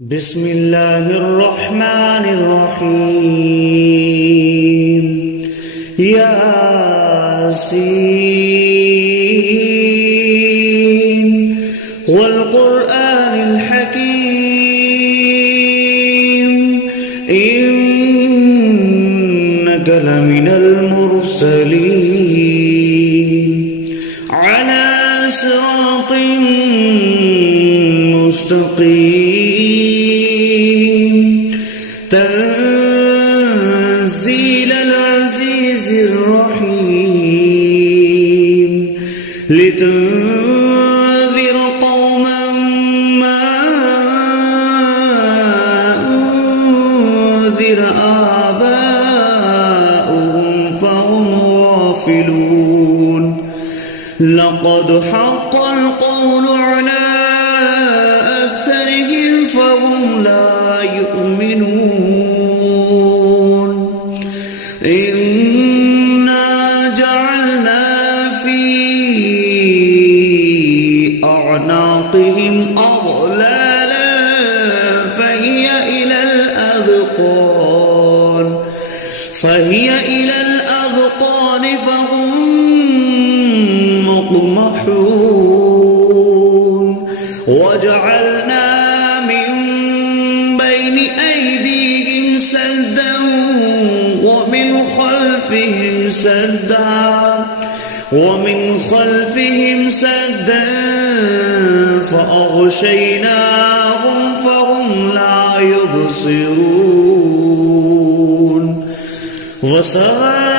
بسم الله الرحمن الرحيم ياسين والقرآن الحكيم إنك لمن المرسلين على صراط مستقيم تنزيل العزيز الرحيم لتنذر قوما ما أنذر آباؤهم فهم غافلون لقد حق القول على أكثرهم فهم لا يؤمنون إنا جعلنا في أعناقهم أغلالا فهي إلى الأذقان فهم مقمحون وجعلنا من بين أيديهم سدا ومن خلفهم سدا فأغشيناهم فهم لا يبصرون وسواء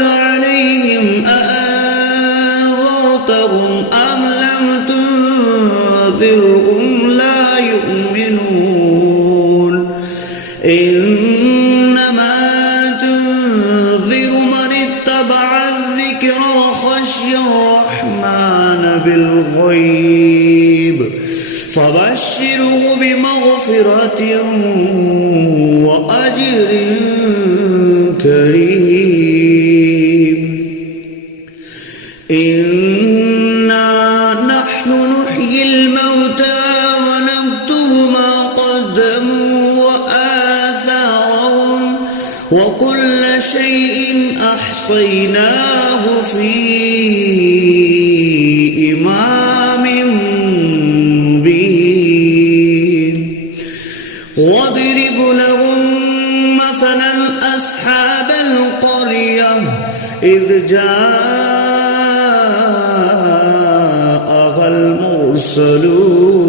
عليهم أأنذرتهم أم لم تنذرهم لا يؤمنون إنما تنذر من اتبع الذكر وخشي الرحمن بالغيب فبشره بمغفرة وأجر كريم إنا نحن نحيي الموتى ونكتب ما قدموا وآثارهم وكل شيء أحصيناه في إمام مبين واضرب لهم مثلا أصحاب القرية إذ جاءها المرسلون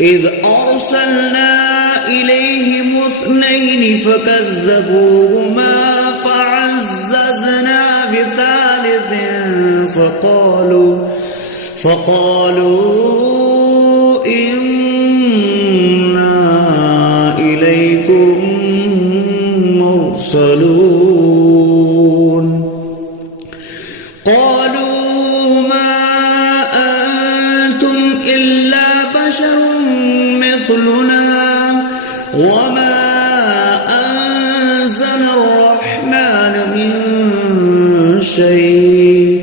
إذ أرسلنا إليهم 2 فكذبوهما فعززنا بثالث فقالوا إنا إليكم مرسلون قالوا ما أنتم إلا بشر مثلنا وما أنزل الرحمن من شيء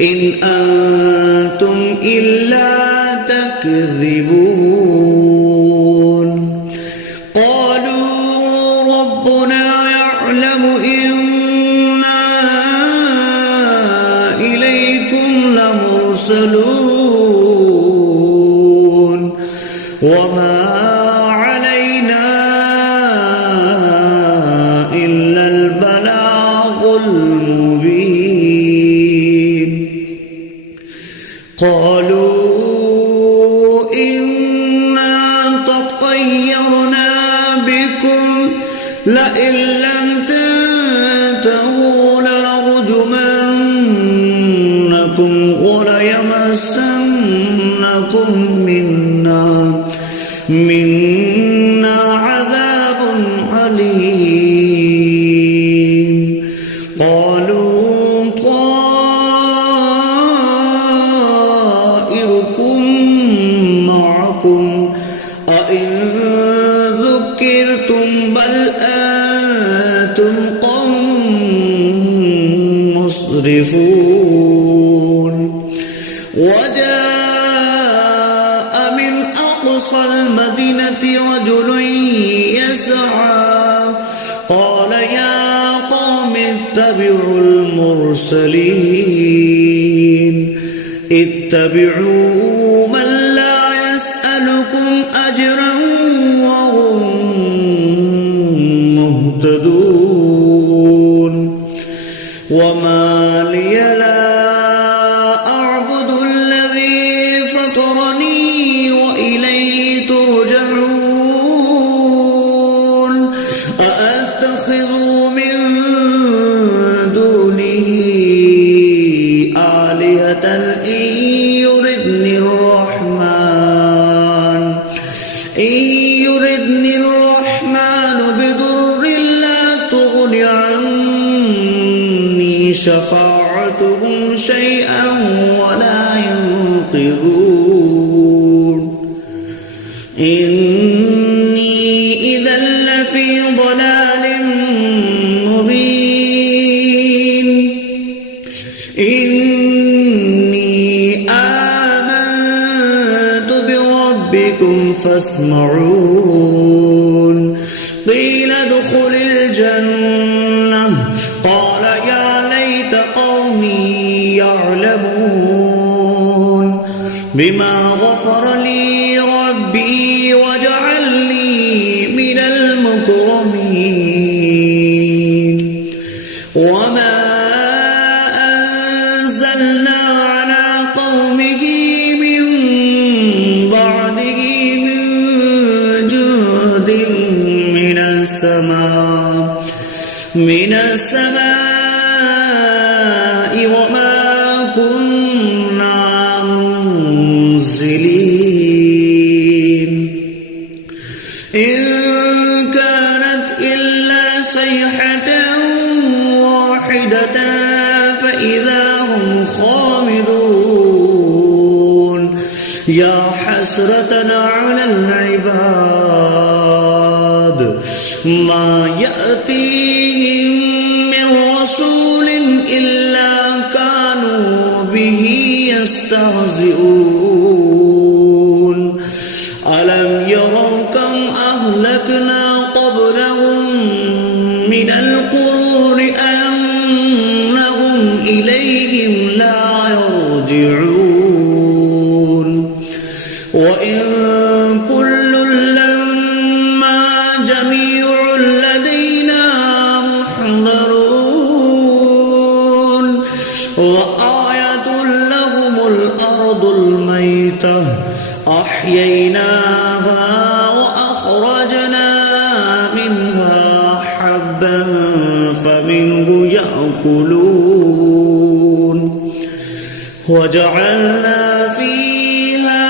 إن أنتم إلا تكذبون قالوا ربنا يعلم إنا إليكم لمرسلون وما علينا إلا البلاغ المبين قالوا إنا تطيرنا بكم لئن لم تنتهوا لنرجمنكم وليمسنكم منا عذاب عليم قالوا طائركم معكم أئن ذكرتم بل أنتم قوم مسرفون وجاء أقصى المدينة رجل يسعى قال يا قوم اتبعوا المرسلين اتبعوا من لا يسألكم أجرا وهم مهتدون وما لي لا أعبد الذي فطرني وإليه ترجعون أأتخذ من دونه آلهة إن يردني الرحمن بضر لا تغن عني شفاعتهم شيئا ولا ينقذون إني إذا لفي ضلال مبين إني آمنت بربكم فاسمعون قيل ادخل الجنة قال يا ليت قومي يعلمون بما غفر لي ربي وجعلني من المكرمين وما أنزلنا على قومه من بعده من جند من السماء وما كنا منزلين إن كانت إلا صيحة واحدة فإذا هم خامدون يا حسرة على العباد ما يأتيهم من رسول إلا كانوا به يستهزئون ألم يروا كم أهلكنا قبلهم من القرون أنهم إليهم لا يرجعون وإن كل لما جميع لدينا محضرون وآية لهم الأرض الميتة أحييناها وأخرجنا منها حبا فمنه يأكلون وجعلنا فيها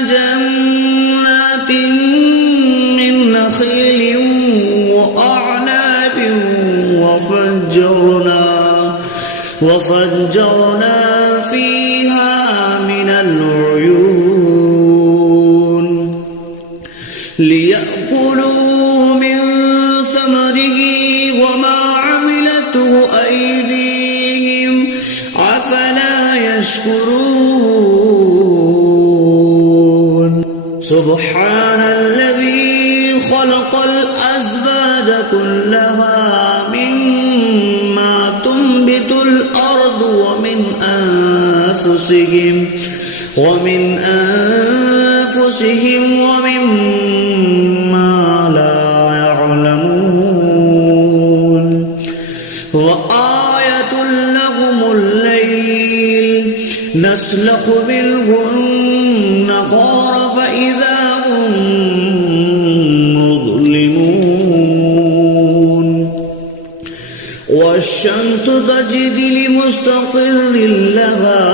جنات من نخيل وأعناب وفجرنا فيها من العيون ليأكلوا من ثمره وما عملته أيديهم أفلا يشكرون سبحان الذي خلق الأزواج كلها مما تنبت الأرض ومن أنفسهم ومما لا يعلمون وآية لهم الليل نسلخ منه النهار فإذا هم مظلمون والشمس تجري لمستقر لها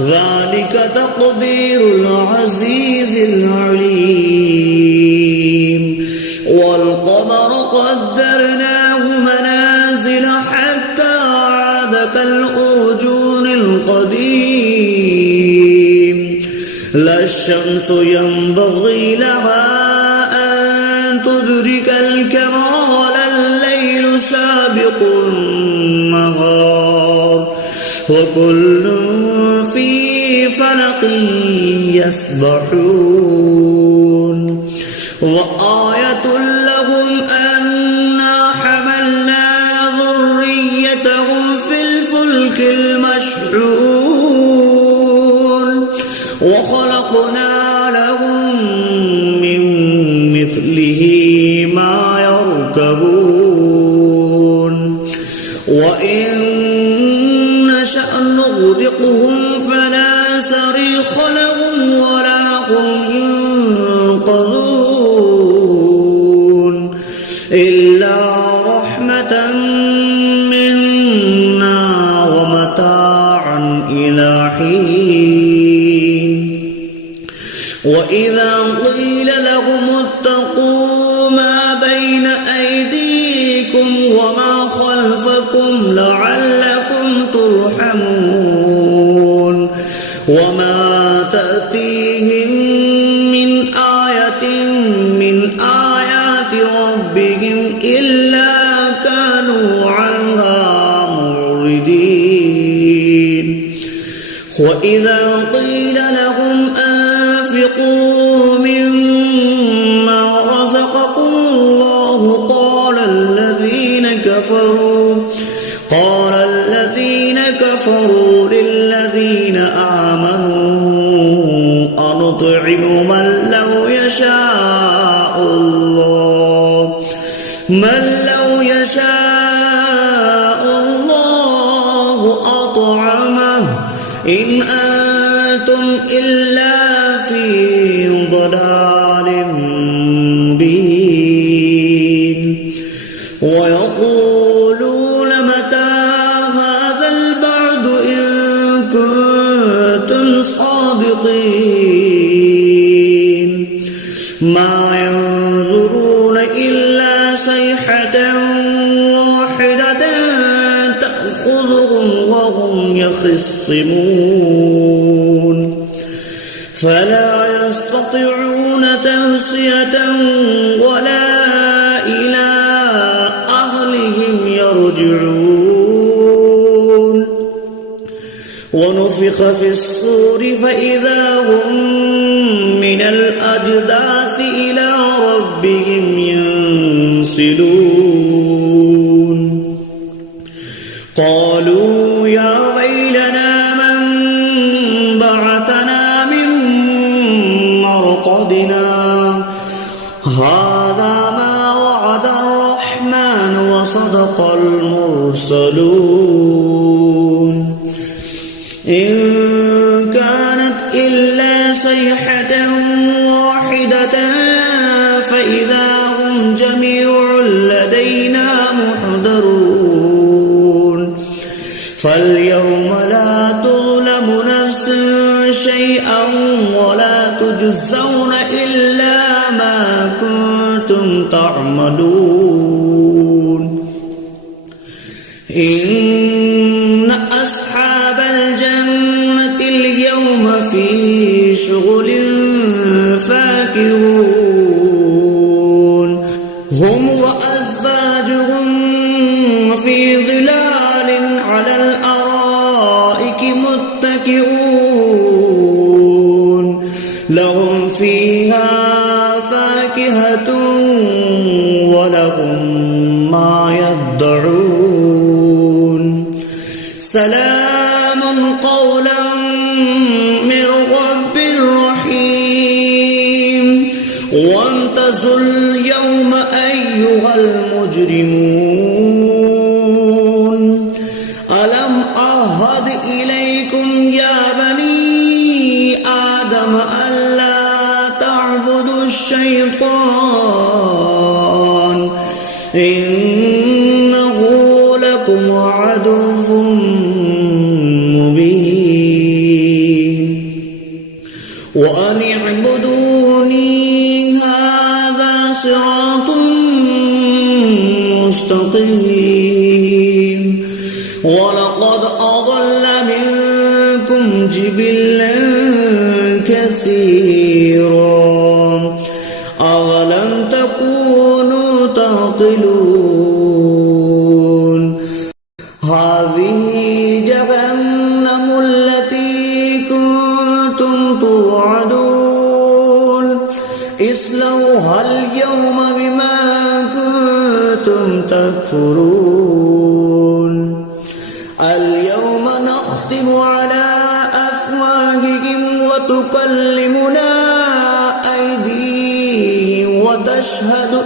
ذلك تقدير العزيز العليم والقمر قدرناه منازل حتى عاد كالأرجون القديم لا الشمس ينبغي لها أن تدرك القمر ولا الليل سابق النهار وكل في فلك فلق يسبحون وآية لهم أنا حملنا ذريتهم في الفلك المشحون وخلقنا لهم من مثله ما يركبون وإن نشأ نغرقهم فلا صريخ لهم ولا هم ينقذون إلا رحمة منا ومتاعا إلى حين وإذا قيل لهم اتقوا ما بين أيديكم وما خلفكم لعلكم ترحمون وما تأتيهم من آية من آيات ربهم إلا كانوا عنها معرضين وإذا قيل لهم أنفقوا مما رزقكم الله قال الذين كفروا للذين آمنوا أنطعم من لو يشاء الله أطعمه إن أنتم إلا في ضلال مبين ويقولون متى هذا البعد إن كنتم صادقين ما ينظرون إلا صيحة واحدة تأخذهم وهم يخصمون فلا يستطيعون توصية ولا إلى أهلهم يرجعون ونفخ في الصور فإذا هم من الأجداث إلى ربهم ينسلون قالوا يا ويلنا من بعثنا من مرقدنا هذا ما وعد الرحمن وصدق المرسلون إن كانت إلا صيحة واحدة فإذا هم جميع لدينا محضرون فاليوم لا تظلم نفس شيئا ولا تجزون إلا ما كنتم تعملون إن أصحاب الجنة اليوم في شغل فاكهون هم وأزواجهم في ظلال على الأرائك متكئون لهم فيها فاكهة ولهم ما يدعون سلام قولا من رب رحيم وامتازوا اليوم أيها المجرمون ألم أعهد إليكم يا بني آدم ألا تعبدوا الشيطان إنه لكم عدو مبين وأن اعبدوني هذا صراط مستقيم ولقد أضل منكم جبلا كثيرا أولم تكونوا تعقلون هذه جهنم التي كنتم تكفرون اليوم نختم على أفواههم وتكلمنا أيديهم وتشهد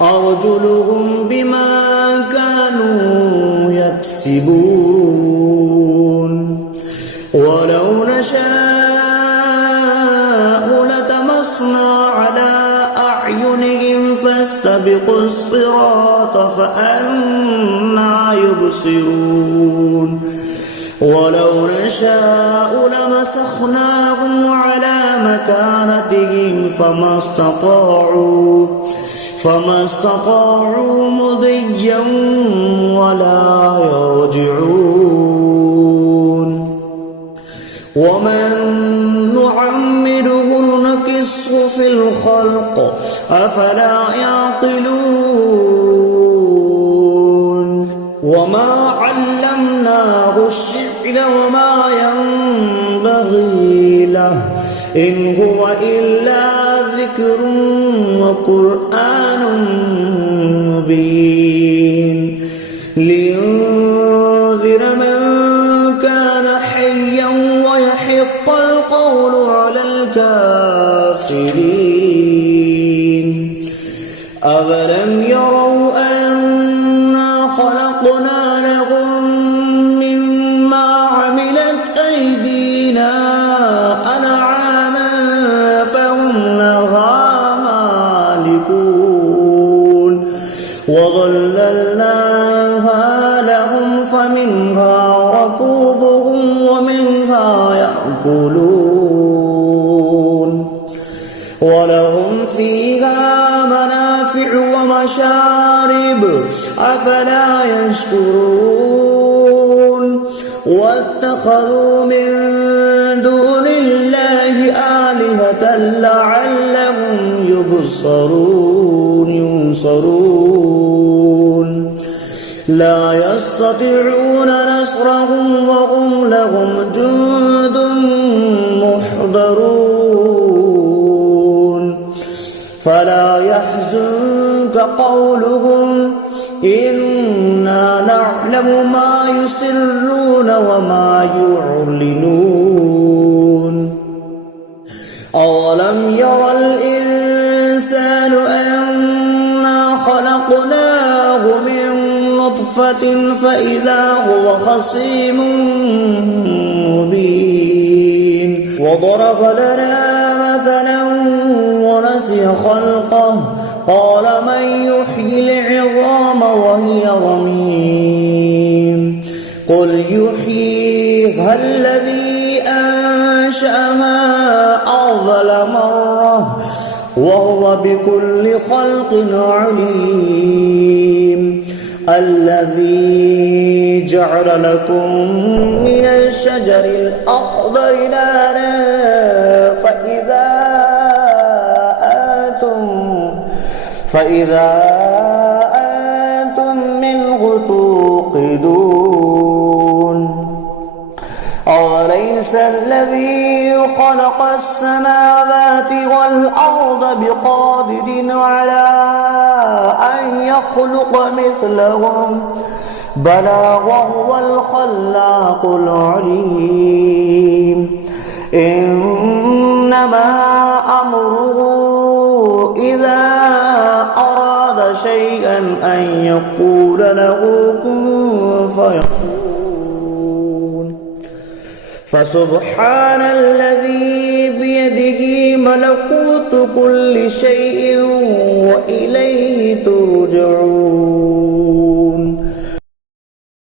أرجلهم بما كانوا يكسبون ولو نشاء لطمسنا على أعينهم فاستبقوا الصراط فأنى يبصرون ولو نشاء لمسخناهم على مكانتهم فما استطاعوا مضيا ولا يرجعون ومن نعمره نكسه في الخلق أفلا يعقلون وما علمناه الشعر وما ينبغي له إن هو إلا ذكر وقرآن مبين لينذر من كان حيا ويحق القول على الكافرين أولم يروا أنا خلقنا لهم مما عملت أيدينا أنعاما فهم لها مالكون وظللناها لهم فمنها ركوبهم ومنها يأكلون ولهم فيها منافع ومشارب أفلا يشكرون واتخذوا من دون الله آلهة لعلهم ينصرون لا يستطيعون نصرهم وهم لهم جند محضرون فلا يحزنك قولهم إنا نعلم ما يسرون وما يعلنون أولم ير الإنسان أنا خلقناه من نطفة فإذا هو خصيم مبين وضرب لنا مثلا ونسي خلقه قال من يحيي العظام وهي رميم قل يحييها الذي أنشأها أول مرة وهو بكل خلق عليم الذي جعل لكم من الشجر الأخضر نارا فإذا أنتم منه توقدون أوليس الذي خلق السماوات والأرض بقادر على أن يخلق مثلهم بلى وهو الخلاق العليم إنما أمره إذا أراد شيئا أن يقول له كن فيكون فسبحان الذي بيده ملكوت كل شيء وإليه ترجعون